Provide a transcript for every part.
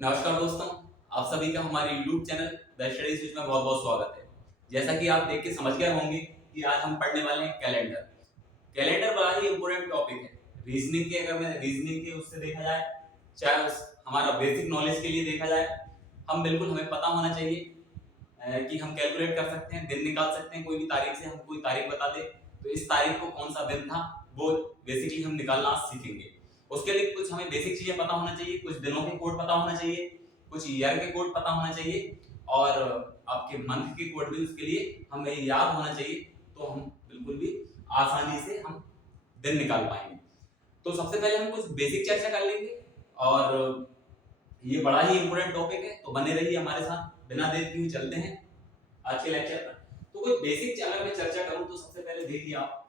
नमस्कार दोस्तों, आप सभी का हमारे YouTube channel the study switch में बहुत बहुत स्वागत है। जैसा कि आप देख के समझ गए होंगे कि आज हम पढ़ने वाले हैं कैलेंडर। कैलेंडर बड़ा ही इंपॉर्टेंट टॉपिक है। रीजनिंग के अगर मैं रीजनिंग के उससे देखा जाए, चाहे उस हमारा बेसिक नॉलेज के लिए देखा जाए, हम बिल्कुल हमें पता होना चाहिए कि हम कैलकुलेट कर सकते हैं, दिन निकाल सकते हैं। कोई भी तारीख से हम कोई तारीख बता दे तो इस तारीख को कौन सा दिन था वो बेसिकली हम निकालना सीखेंगे। उसके लिए कुछ हमें बेसिक चीजें पता होना चाहिए, कुछ दिनों के कोड पता होना चाहिए, कुछ ईयर के कोड पता होना चाहिए और आपके मंथ के कोड भी उसके लिए हमें याद होना चाहिए। तो हम बिल्कुल भी आसानी से हम दिन निकाल पाएंगे। तो सबसे पहले हम कुछ बेसिक चर्चा कर लेंगे और ये बड़ा ही इंपॉर्टेंट टॉपिक है, तो बने रहिए हमारे साथ। बिना देर किए चलते हैं आज के लेक्चर पर। तो कोई बेसिक अगर मैं चर्चा करूं तो सबसे पहले देखिए आप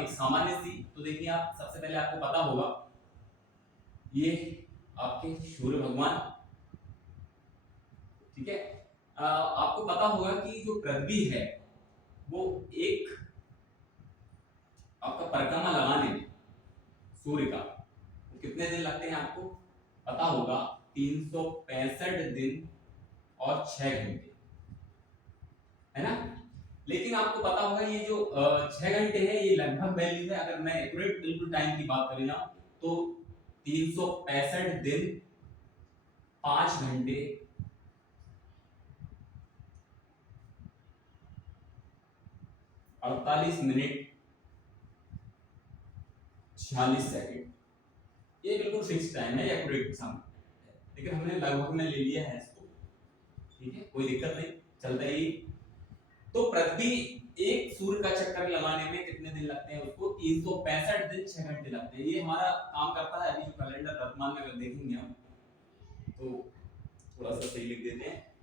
एक सामान्य सी, तो देखिए आप सबसे पहले आपको पता होगा ये आपके सूर्य भगवान, ठीक है। आपको पता होगा कि जो पृथ्वी है वो एक आपका परिक्रमा लगाने में सूर्य का वो कितने दिन लगते हैं आपको पता होगा, 365 दिन और 6 घंटे, है ना। लेकिन आपको पता होगा ये जो 6 घंटे है ये लगभग वैल्यू है। अगर मैं एक्यूरेट बिल्कुल टाइम की बात करें जाऊं तो 365 दिन 5 घंटे 48 मिनट 46 सेकंड, ये बिल्कुल फिक्स टाइम है, एक्यूरेट सम है। लेकिन हमने लगभग में ले लिया है इसको, ठीक है, कोई दिक्कत नहीं, चलता ही। तो पृथ्वी एक सूर्य का चक्कर लगाने में कितने दिन लगते हैं, उसको 365 दिन 6 घंटे लगते हैं। ये हमारा काम करता है। अभी जो कैलेंडर वर्तमान में अगर देखेंगे हम तो थोड़ा सा सही लिख देते हैं।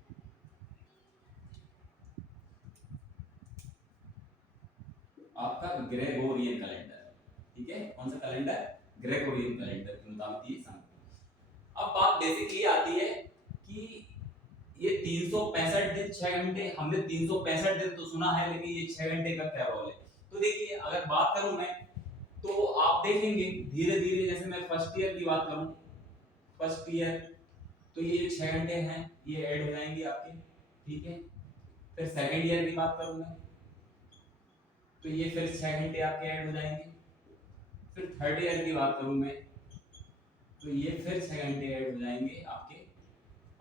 आपका ग्रेगोरियन कैलेंडर, ठीक है। कौन सा कैलेंडर? ग्रेगोरियन कैलेंडर के मुताबिक ये समय। अब बात बेसिकली आती है कि ये 365 दिन 6 घंटे, हमने 365 दिन तो सुना है, लेकिन ये 6 घंटे का क्या रोल है। तो देखिए अगर बात करूं मैं तो आप देखेंगे धीरे धीरे, जैसे मैं फर्स्ट ईयर की बात करूं, फर्स्ट ईयर तो ये 6 घंटे हैं, ये ऐड हो जाएंगे आपके, ठीक है। फिर सेकंड ईयर की बात करूं मैं तो ये फिर 6 घंटे आपके ऐड हो जाएंगे। फिर थर्ड ईयर की बात करूं मैं तो ये फिर 6 घंटे ऐड हो जाएंगे आपके।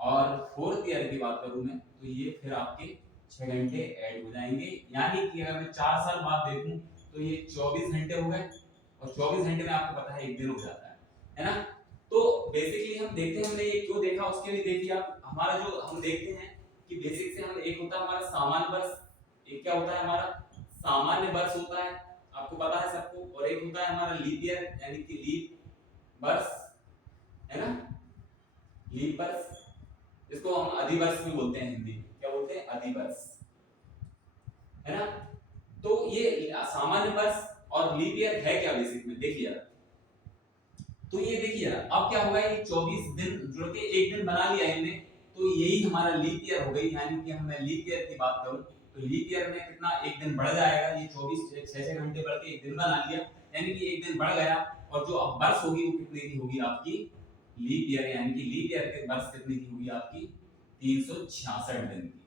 और फोर्थ ईयर की बात करूं मैं तो ये फिर आपके 6 घंटे ऐड हो जाएंगे। यानी कि अगर मैं 4 साल बाद देखूं तो ये 24 घंटे हो गए, और 24 घंटे में आपको पता है एक दिन हो जाता है ना। तो बेसिकली हम देखते हैं, हमने ये क्यों देखा उसके लिए देखिए आप, हमारा जो हम देखते हैं कि बेसिक से हम एक होता है हमारा सामान्य वर्ष, एक क्या होता है हमारा सामान्य वर्ष होता है, आपको पता है सबको, और एक होता है हमारा लीप ईयर यानी कि लीप वर्ष, है ना, लीप वर्ष। इसको हम अधिवर्ष भी बोलते हैं, हिंदी क्या बोलते हैं, अधिवर्ष, है ना। तो ये सामान्य वर्ष और लीप ईयर है क्या बेसिक में, देखिए। तो ये देखिए अब क्या होगा, ये 24 दिन जुड़ के एक दिन बना लिया इनने, तो यही हमारा लीप ईयर हो गई। यानी कि हम मैं लीप ईयर की बात करूं तो लीप ईयर में कितना एक दिन बढ़ जाएगा, ये 24 6 घंटे बढ़ के एक दिन बना लिया, यानी कि एक दिन बढ़ गया। और जो अब वर्ष होगी वो कितने की होगी आपकी, लीप ईयर, यानी कि लीप ईयर के वर्ष कितने की होगी आपकी 366 दिन की।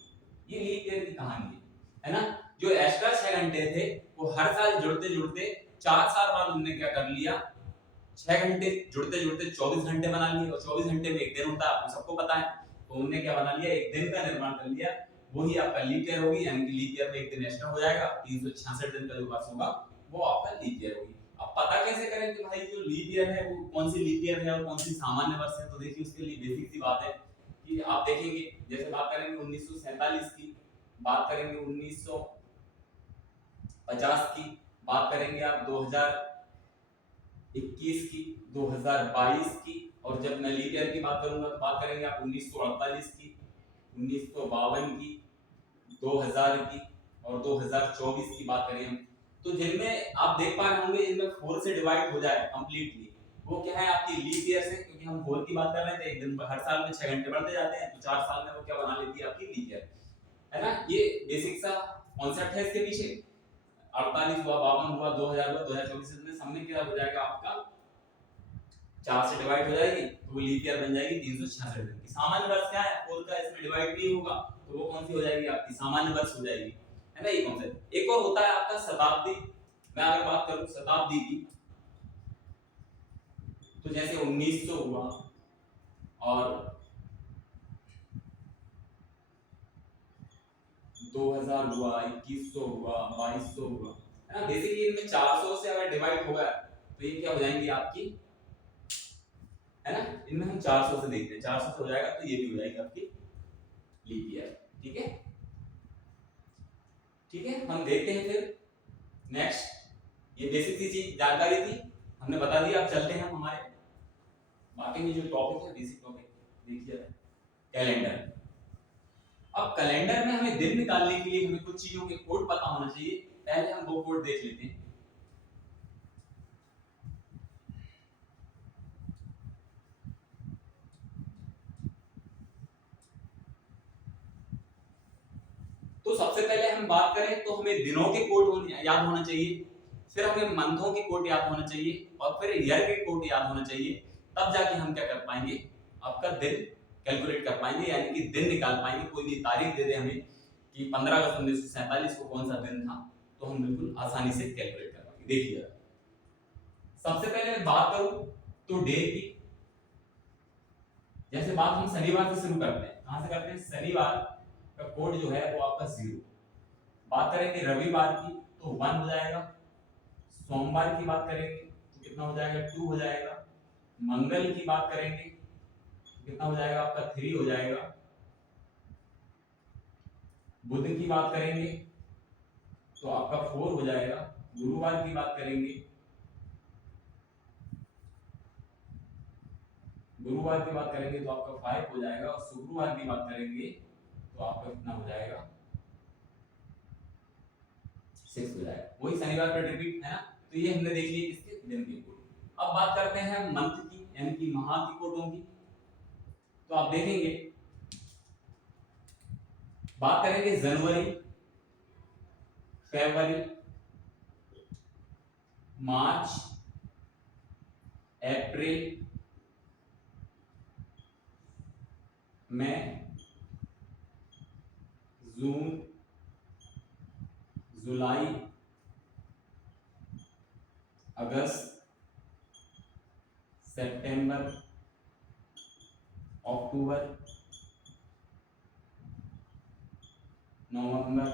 ये लीप ईयर की कहानी है ना। जो एक्स्ट्रा 6 घंटे थे वो हर साल जुड़ते जुड़ते 4 साल बाद उन्होंने क्या कर लिया, 6 घंटे जुड़ते जुड़ते 24 घंटे बना लिए, और 24 घंटे में एक दिन होता है, आपको सबको पता है। तो उन्होंने क्या बना लिया, एक दिन का निर्माण कर लिया, वही आपका लीप ईयर होगी। यानी कि लीप ईयर में एक दिन एक्स्ट्रा हो जाएगा, 366 दिन का जो वर्ष होगा वो आपका लीप ईयर होगी। अब पता कैसे करें कि भाई जो लीप ईयर है वो कौन सी लीप ईयर है और कौन सी सामान्य वर्ष है। तो देखिए उसके लिए बेसिक सी बात है कि आप देखेंगे, जैसे बात करेंगे 1947 की, बात करेंगे 1950 की, बात करेंगे आप 2021 की, 2022 की, और जब मैं लीप ईयर की बात करूंगा तो बात करेंगे आप 1948 की, 1952 की, 2000 की, और 2024 की बात करें हम तो जिनमें आप देख पा रहे होंगे इनमें 4 से डिवाइड हो जाए कंप्लीटली, वो क्या है आपकी लीप ईयर से, क्योंकि हम 4 की बात कर रहे थे, एक दिन हर साल में 6 घंटे बढ़ते जाते हैं, तो 4 साल में वो क्या बना लेती है आपकी लीप ईयर, है ना। ये बेसिक सा कॉन्सेप्ट है इसके पीछे। 48 हुआ, 52 हुआ, 2000 हुआ, 2024 में सब में क्या हो जाएगा आपका 4 से डिवाइड हो जाएगी तो वो लीप ईयर बन जाएगी 366 दिन की। सामान्य वर्ष क्या है, 4 का इसमें डिवाइड नहीं होगा तो वो कौन सी हो जाएगी आपकी सामान्य वर्ष हो जाएगी, है ना। ये कॉन्सेप्ट। एक और होता है आपका शताब्दी। मैं अगर बात करूं शताब्दी की, तो जैसे 1900 हुआ और 2000 हुआ, 2100 हुआ, 2200 हुआ, है ना। बेसिकली इनमें 400 से अगर डिवाइड होगा तो ये क्या हो जाएंगी आपकी, है ना। इनमें हम 400 से देखते हैं, 400 से हो जाएगा तो ये भी हो जाएगी आपकी लीप ईयर। ठीक है, ठीक है। हम देखते हैं फिर नेक्स्ट। ये बेसिक सी चीज जानकारी थी, हमने बता दिया। अब चलते हैं हमारे बाकी में जो टॉपिक है, बेसिक टॉपिक। देखिए कैलेंडर। अब कैलेंडर में हमें दिन निकालने के लिए हमें कुछ चीजों के कोड पता होना चाहिए। पहले हम वो कोड देख लेते हैं। तो सबसे पहले हम बात करें तो हमें दिनों के कोड याद होना चाहिए, फिर हमें मंथों के कोड याद होना चाहिए, और फिर ईयर के कोड याद होना चाहिए। तब जाके हम क्या कर पाएंगे, आपका दिन कैलकुलेट कर पाएंगे, यानी कि दिन निकाल पाएंगे। कोई भी तारीख दे दे हमें कि 15 अगस्त 1947 को कौन सा दिन था, तो हम बिल्कुल आसानी से कैलकुलेट कर पाएंगे। देखिए सबसे पहले मैं बात करूं तो डे की, जैसे बात हम शनिवार से शुरू करते हैं। कहां से करते हैं, शनिवार का कोड जो है वो आपका 0। बात करेंगे रविवार की तो 1 हो जाएगा। सोमवार की बात करेंगे तो कितना हो जाएगा, 2 हो जाएगा। मंगल की बात करेंगे तो कितना हो जाएगा आपका, 3 हो जाएगा। बुध की बात करेंगे तो आपका 4 हो जाएगा। गुरुवार की बात करेंगे, गुरुवार की बात करेंगे तो आपका 5 हो जाएगा। और शुक्रवार की बात करेंगे तो आपका कितना हो जाएगा, 6 हो जाएगा। वही शनिवार पर रिपीट है ना। तो ये हमने देख लिया किसके, दिन के कोड। अब बात करते हैं मंथ की, यानी कि माह की कोडों की। तो आप देखेंगे, बात करेंगे जनवरी, फरवरी, मार्च, अप्रैल, मई, जून, जुलाई, अगस्त, सितंबर, अक्टूबर, नवंबर,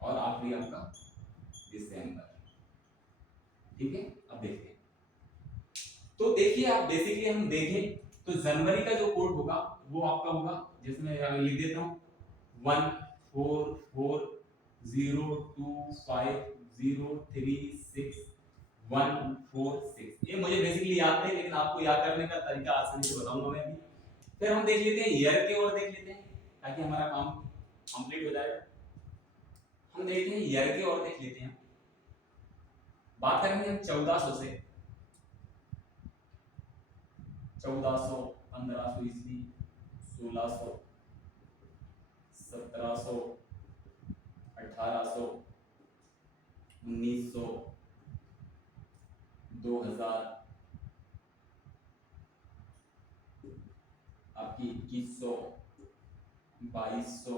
और आखिरी आपका दिसंबर। ठीक है, अब देखते हैं। तो देखिए आप बेसिकली हम देखें तो जनवरी का जो कोड होगा वो आपका होगा, जिसमें लिख देता हूं 144025036 ये मुझे बेसिकली याद है, लेकिन आपको याद करने का तरीका आसानी से बताऊंगा मैं भी। फिर हम देख लेते हैं ईयर के और देख लेते हैं, ताकि हमारा काम कंप्लीट हो जाएगा। हम देखते हैं ईयर के और देख लेते हैं। बात करेंगे हम 1400 से, 1400, 1500 ईस्वी, 1600, 1700, 1800, 1900, 2000, आपकी 2100, 2200,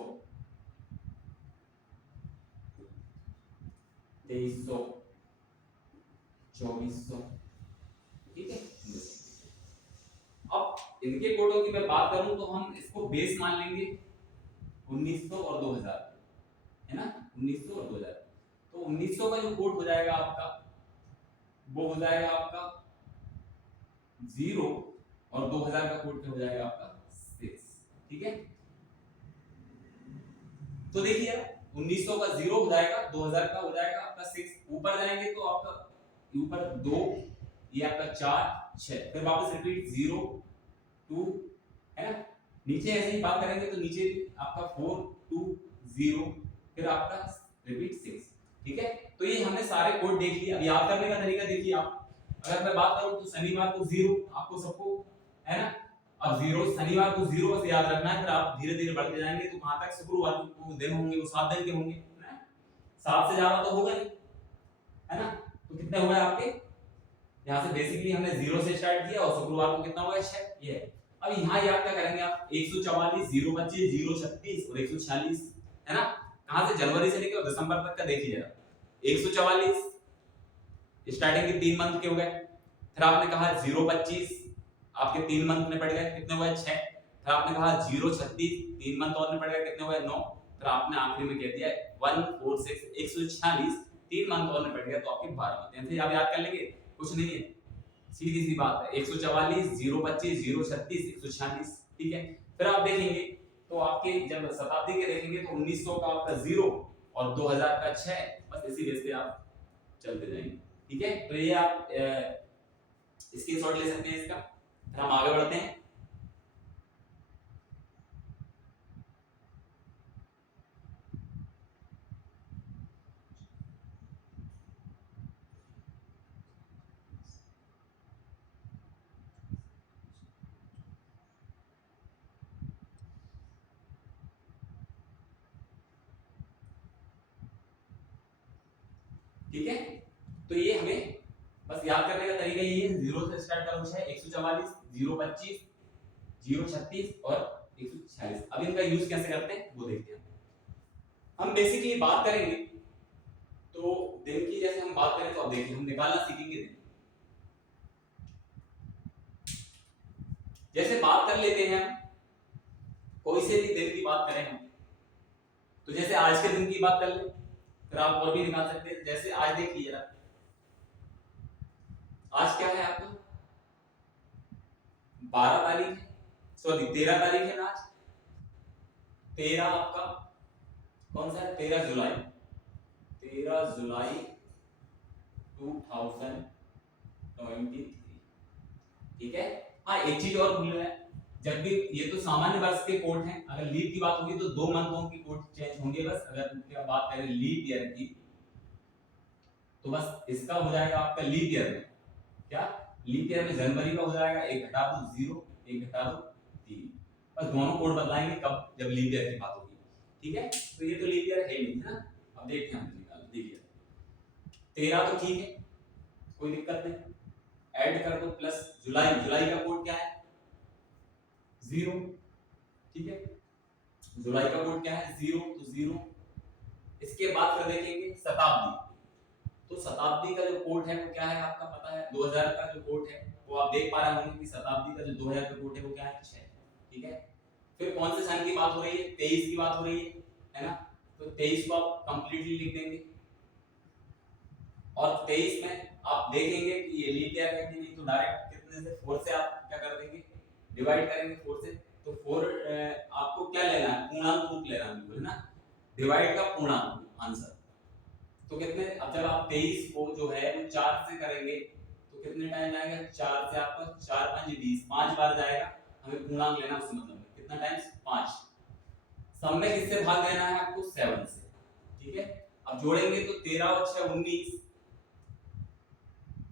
2300, 2400। ठीक है, अब इनके कोडों की मैं बात करूं तो हम इसको बेस मान लेंगे 1900 और 2000, है ना। 1900 और 2000, तो 1900 का जो कोड हो जाएगा आपका, वो हो जाएगा आपका 0, और 2000 का कोड क्या हो जाएगा आपका 6। ठीक है, तो देखिए 1900 का 0 हो जाएगा, 2000 का हो जाएगा आपका 6। ऊपर जाएंगे तो आपका ऊपर 2, ये आपका 4, 6, फिर वापस रिपीट 0 2, है ना। नीचे ऐसे ही बात करेंगे तो नीचे आपका 4 2 0, फिर आपका रिपीट 6। ठीक है, तो ये हमने सारे कोड देख लिए। अब याद करने का तरीका देखिए आप, अगर मैं बात करूं तो शनिवार को 0 आपको सबको, है ना। अब 0 शनिवार को 0 से याद रखना है, फिर आप धीरे धीरे बढ़ते जाएंगे तो कहां तक, शुक्रवार को दिन होंगे वो 7 दिन के होंगे, 7 से ज्यादा तो होगा नहीं, है ना। तो कितने हुए आपके यहाँ से बेसिकली हमने 0 से स्टार्ट किया और शुक्रवार को कितना हुआ 6 ये। अब यहाँ याद क्या करेंगे आप 144 025 036 और 146 है ना। कहां से जनवरी से लेकर दिसंबर तक का देखिए जरा 144 स्टार्टिंग के 3 मंथ के हो गए, फिर आपने कहा 025 आपके 3 मंथ में पड़ गए कितने हुए 6, फिर आपने कहा 036 3 मंथ और में पड़ गए कितने हुए 9, फिर आपने आखिरी में कह दिया 146 146 3 मंथ और में पड़ गया तो आपके 12 मंथ। ऐसे आप याद कर लेंगे कुछ नहीं है, सीधी सी बात है 144 025 036 146 ठीक है। फिर आप देखेंगे तो आपके जब शताब्दी के देखेंगे तो 1900 का आपका 0 और 2000 का 6, बस इसी बेस पे आप चलते जाएंगे ठीक है। तो ये आप स्क्रीनशॉट ले सकते हैं इसका। फिर हम आगे बढ़ते हैं। ठीक है, तो ये हमें बस याद करने का तरीका ये है, 0 से स्टार्ट करो 6 144 025 036 और 146। अब इनका यूज कैसे करते हैं वो देखते हैं। हम बेसिकली बात करेंगे तो दिन की, जैसे हम बात करें तो अब देखिए हम निकालना सीखेंगे दिन। जैसे बात कर लेते हैं हम कोई से भी दिन की बात करें हम, तो जैसे आज के दिन की बात कर ले, फिर आप और भी निकाल सकते हैं। जैसे आज देखिए जरा, आज क्या है आपका 12 तारीख है, सॉरी 13 तारीख है ना आज। 13 आपका कौन सा है 13 जुलाई 2023 ठीक है। हाँ एक चीज और भूल रहे हैं, जब भी ये तो सामान्य वर्ष के कोड हैं, अगर लीप की बात होगी तो 2 मंथों की कोड चेंज होंगे बस। अगर बात करें लीप ईयर की तो बस इसका हो जाएगा आपका लीप ईयर में क्या, लीप ईयर में जनवरी का हो जाएगा 1 घटा दो 0 1 घटा दो 3, बस दोनों कोड बदलाएंगे कब, जब लीप ईयर की बात होगी ठीक है। तो ये तो लीप ईयर है नहीं ना। अब देखते हैं हम निकाल, देखिए 13 तो ठीक है कोई दिक्कत नहीं, ऐड कर दो प्लस जुलाई, जुलाई का कोड क्या है 0 ठीक है, जुलाई का कोड क्या है 0 तो 0। इसके बाद फिर देखेंगे शताब्दी, तो शताब्दी का जो कोड है वो क्या है आपका पता है 2000 का जो कोड है वो आप देख पा रहे होंगे कि शताब्दी का जो 2000 का कोड है वो क्या है 6 ठीक है। फिर कौन से सन की बात हो रही है 23 की बात हो रही है ना, तो 23 को आप कंप्लीटली लिख देंगे और 23 में आप देखेंगे कि ये लीप ईयर है कि नहीं, तो डायरेक्ट कितने से 4 से आप क्या कर देंगे डिवाइड करेंगे 4 से, तो 4 आपको क्या लेना है पूर्णांक रूप लेना है बिल्कुल ना, डिवाइड का पूर्णांक आंसर। तो कितने, अब जब आप 23 को जो है वो 4 से करेंगे तो कितने टाइम जाएगा 4 से आपका 4 5 20 5 बार जाएगा, हमें पूर्णांक लेना उससे मतलब कितना टाइम्स 5, सब में किससे भाग देना है आपको 7 से ठीक है। अब जोड़ेंगे तो 13 और 6 19,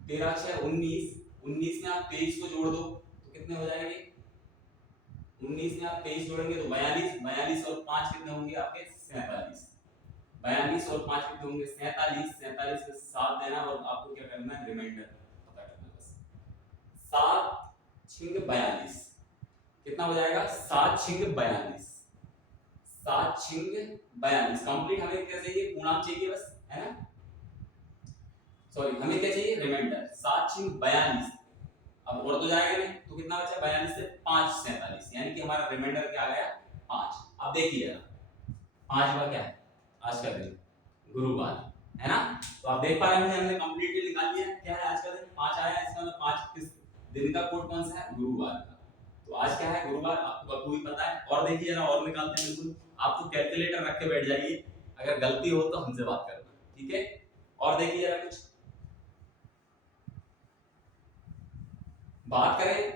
13 6 19, 19 में आप 23 को जोड़ दो तो कितने हो जाएंगे 19 में आप 23 जोड़ेंगे तो 42, 42 और 5 कितने होंगे आपके 47, 42 और 5 कितने होंगे 47, 47 के 7 देना और आपको क्या करना है रिमाइंडर पता करना है बस। 7 6 42 कितना हो जाएगा 7 6 42, 7 6 42 कंप्लीट। हमें क्या चाहिए पूर्णांक चाहिए बस है ना, सॉरी हमें क्या चाहिए रिमाइंडर 7 6 42। अब और तो जाएगा नहीं तो कितना बचा 42 से 5 47, यानी कि हमारा रिमाइंडर क्या आ गया 5। अब देखिए 5 का क्या है आज का दिन गुरुवार है ना, तो आप देख पा रहे हैं हमने कंप्लीटली निकाल लिया क्या है आज का दिन 5 आया, इसका मतलब 5 किस दिन का कोड कौन सा है गुरुवार का। तो आज क्या है गुरुवार, आपको भी पता है। और देखिए जरा और निकालते हैं, बिल्कुल आपको कैलकुलेटर रख के बैठ जाइए, अगर गलती हो तो हमसे बात करना ठीक है। और देखिए जरा कुछ बात करें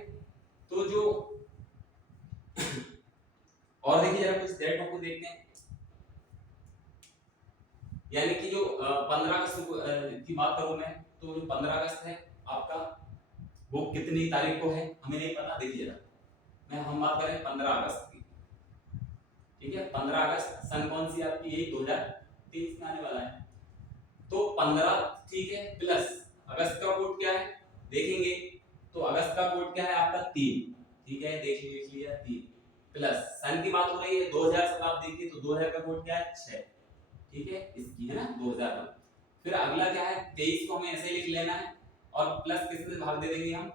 तो जो और देखिए जरा कुछ डेटों को देखते हैं, यानी कि जो 15 अगस्त की बात करूं मैं तो जो 15 अगस्त है आपका वो कितनी तारीख को है हमें नहीं पता। देखिए जरा हम बात करें 15 अगस्त की ठीक है, 15 अगस्त सन कौन सी आपकी यही 2023 में आने वाला है, तो 15 ठीक है प्लस अगस्त का कोड क्या है देखेंगे तो अगस्त का कोड क्या है आपका 3, ठीक है, देख लिया 3 प्लस सन की बात हो रही है 2000 शताब्दी की, तो 2000 का कोड क्या है 6, ठीक है, इसकी है ना 2000। फिर अगला क्या है 23 को हमें ऐसे लिख लेना है और प्लस किससे भाग दे देंगे हम,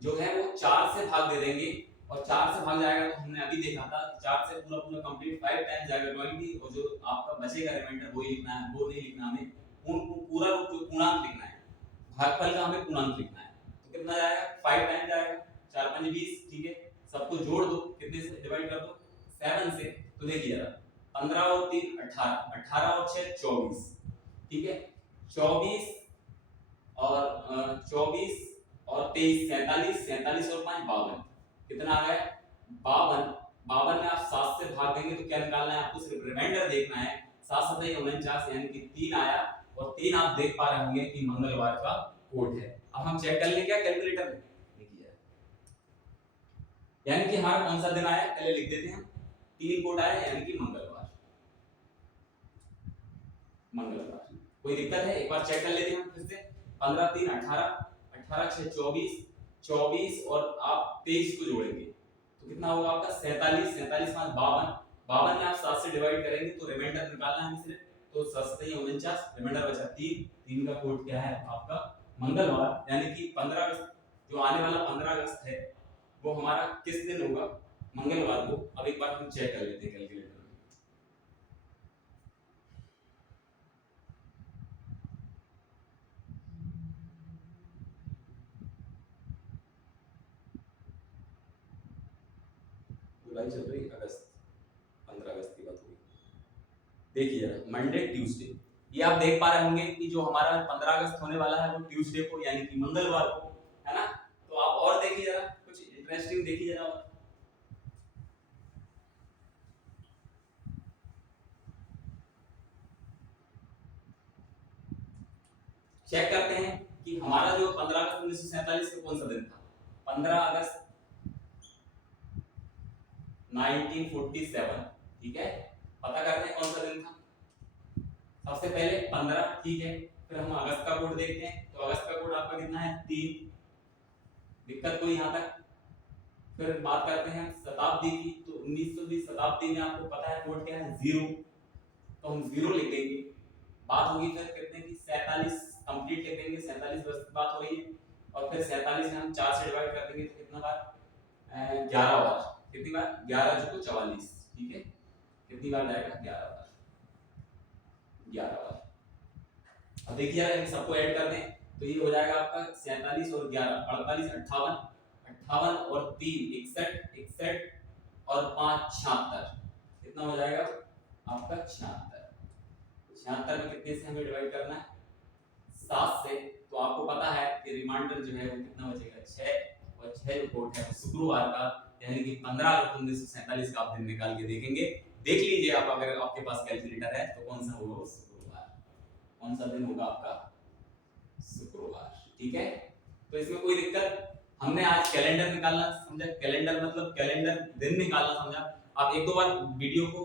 जो है वो 4 से भाग दे देंगे और 4 से भाग जाएगा तो हमने अभी देखा था 4 से पूरा पूरा कंप्लीट 5 टाइम्स जाएगा 20 और जो आपका बचेगा रिमाइंडर वो ही लिखना है, वो नहीं लिखना हमें, पूरा पूर्णांक लिखना है, भागफल का हमें पूर्णांक लिखना है। तो कितना जाएगा 5 टाइम्स जाएगा, 4 5 20, ठीक है, सबको जोड़ दो, कितने से डिवाइड कर दो 7 से, तो देखिए जरा 15 और 3 18, 18 और 6 24, ठीक है, 24 और 23 47, 47 और 5 52, कितना आ गया 52। 52 में आप 7 से भाग देंगे तो क्या निकालना है आपको, सिर्फ रिमाइंडर देखना है, 7 7 49 यानी कि 3 आया और 3 आप देख पा रहे होंगे कि मंगलवार का कोड है। अब हम चेक कर लें क्या कैलकुलेटर में, देखिए यानी कि हमारा कौन सा दिन आया पहले लिख देते हैं, 3 कोड आया यानी कि मंगलवार, मंगलवार। कोई दिक्कत है, एक बार चेक कर लेते हैं हम फिर से, 15 3 18, 18 6 24, 24 और आप 23 को जोड़ेंगे तो कितना होगा आपका 47, 47 5 52, 52 में आप 7 से डिवाइड करेंगे तो रिमाइंडर निकालना है सिर्फ, तो 7 7 49, रिमाइंडर बचा 3, 3 का कोड क्या है आपका मंगलवार, यानी कि 15 अगस्त जो आने वाला 15 अगस्त है वो हमारा किस दिन होगा, मंगलवार को। अब एक बार हम चेक कर लेते हैं कैलकुलेटर में, जुलाई चल रही अगस्त, 15 अगस्त की बात हुई, देखिए मंडे ट्यूसडे, ये आप देख पा रहे होंगे कि जो हमारा 15 अगस्त होने वाला है वो ट्यूसडे को यानी कि मंगलवार को है ना। तो आप और देखिए जरा कुछ इंटरेस्टिंग देखिए जरा, चेक करते हैं कि हमारा जो 15 अगस्त 1947 का कौन सा दिन था, 15 अगस्त 1947, ठीक है, पता करते हैं कौन सा दिन था, सबसे पहले 15, ठीक है, फिर हम अगस्त का कोड देखते हैं तो अगस्त का कोड आपका कितना है 3, दिक्कत कोई यहां तक। फिर बात करते हैं शताब्दी की, तो 1920 शताब्दी में आपको पता है कोड क्या है 0, तो हम 0 लिख देंगे। बात होगी फिर कितने की 47 कंप्लीट लिख देंगे, 47 वर्ष की बात हो रही है और फिर 47 में हम 4 से डिवाइड कर देंगे तो कितना बार 11 बार, कितनी बार 11 जो 44, ठीक है, कितनी बार जाएगा 11 बार, 11 बार। अब देखिए यार इन सबको ऐड कर दें तो ये हो जाएगा आपका 47 और 11 48 58, 58 और 3 61, 61 और 5 76, कितना हो जाएगा आपका 76। 76 में कितने से हमें डिवाइड करना है 7 से, तो आपको पता है कि रिमाइंडर जो है वो कितना बचेगा 6 और 6 रिपोर्ट है शुक्रवार का, यानी कि 15 अगस्त 1947 का आप दिन निकाल के देखेंगे, देख लीजिए आप, अगर आपके पास कैलकुलेटर है तो कौन सा होगा वो शुक्रवार, कौन सा दिन होगा आपका शुक्रवार, ठीक है। तो इसमें कोई दिक्कत, हमने आज कैलेंडर निकालना समझा, कैलेंडर मतलब कैलेंडर दिन निकालना समझा। आप एक दो बार वीडियो को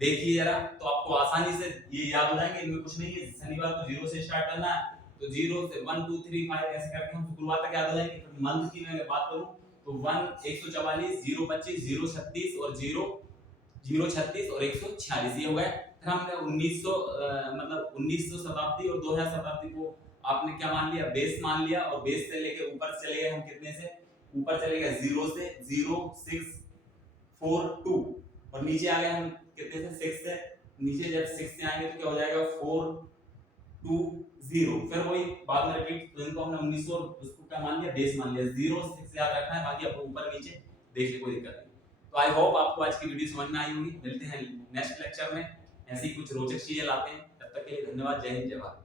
देखिए जरा तो आपको आसानी से ये याद हो जाएंगे, इनमें कुछ नहीं है, शनिवार को 0 से स्टार्ट करना है तो 0 से 1 2 3 5 ऐसे करके हम शुक्रवार तक याद हो जाएंगे। फिर मंथ की मैं बात करूं तो 1 144 0 25 0 36 और 0 0 36 और 146 ये हो गए। फिर हमने 1900 मतलब 1900 शताब्दी और 2000 शताब्दी को आपने क्या मान लिया बेस मान लिया, और बेस से लेके ऊपर चले गए हम कितने से, ऊपर चले गए 0 से 0 6 4 2 और नीचे आ गए हम कितने से 6 से, नीचे जब 6 से आएंगे तो क्या हो जाएगा 4 2 0, फिर वही बाद में रिपीट, तो इनको हमने 1900 उसको क्या मान लिया बेस मान लिया, 0 6 याद रखना है, बाकी आपको ऊपर नीचे देख ले कोई दिक्कत नहीं। तो आई होप आपको आज की वीडियो समझ में आई होगी, मिलते हैं नेक्स्ट लेक्चर में ऐसी कुछ रोचक चीजें लाते हैं, तब तक के लिए धन्यवाद, जय हिंद जय भारत।